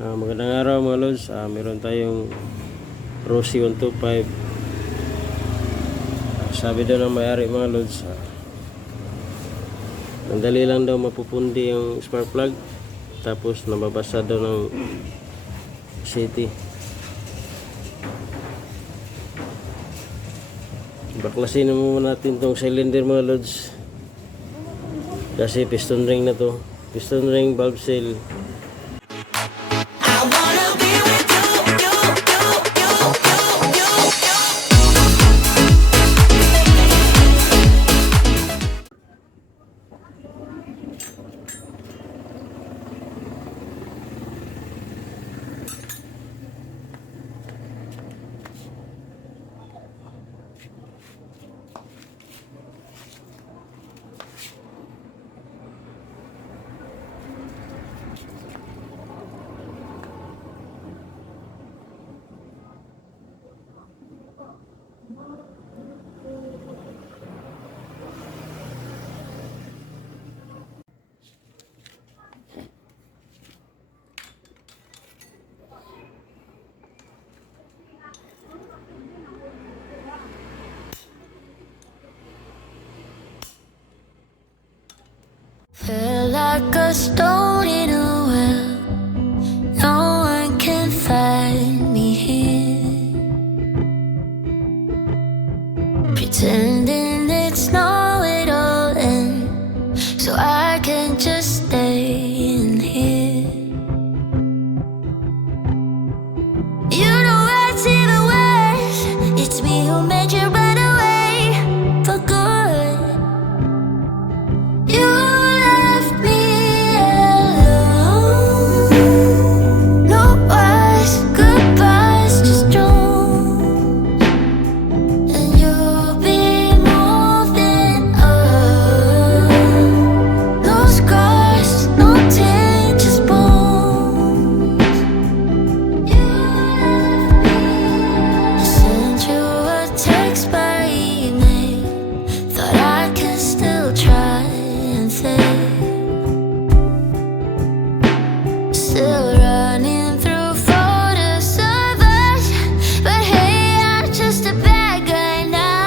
Magandang araw mga lods. Meron tayong Rusi 125. Sabi daw ng may-ari mga lods, mandali lang daw mapupundi yung spark plug, tapos nababasa daw ng city. Baklasin na muna natin tong cylinder mga lods, kasi piston ring na to. Piston ring, valve seal. Feel like a stone in a well. No one can find me here, pretending it's not it all end, so I can just stay in here. You know what's even worse? It's me who made you run away for good. You left me alone. No words, goodbyes, just drones. And you'll be more than no scars, no tears, just bones. You left me. I sent you a text by email. Thought I could still try and say, still running through photos of us, but hey, I'm just a bad guy now.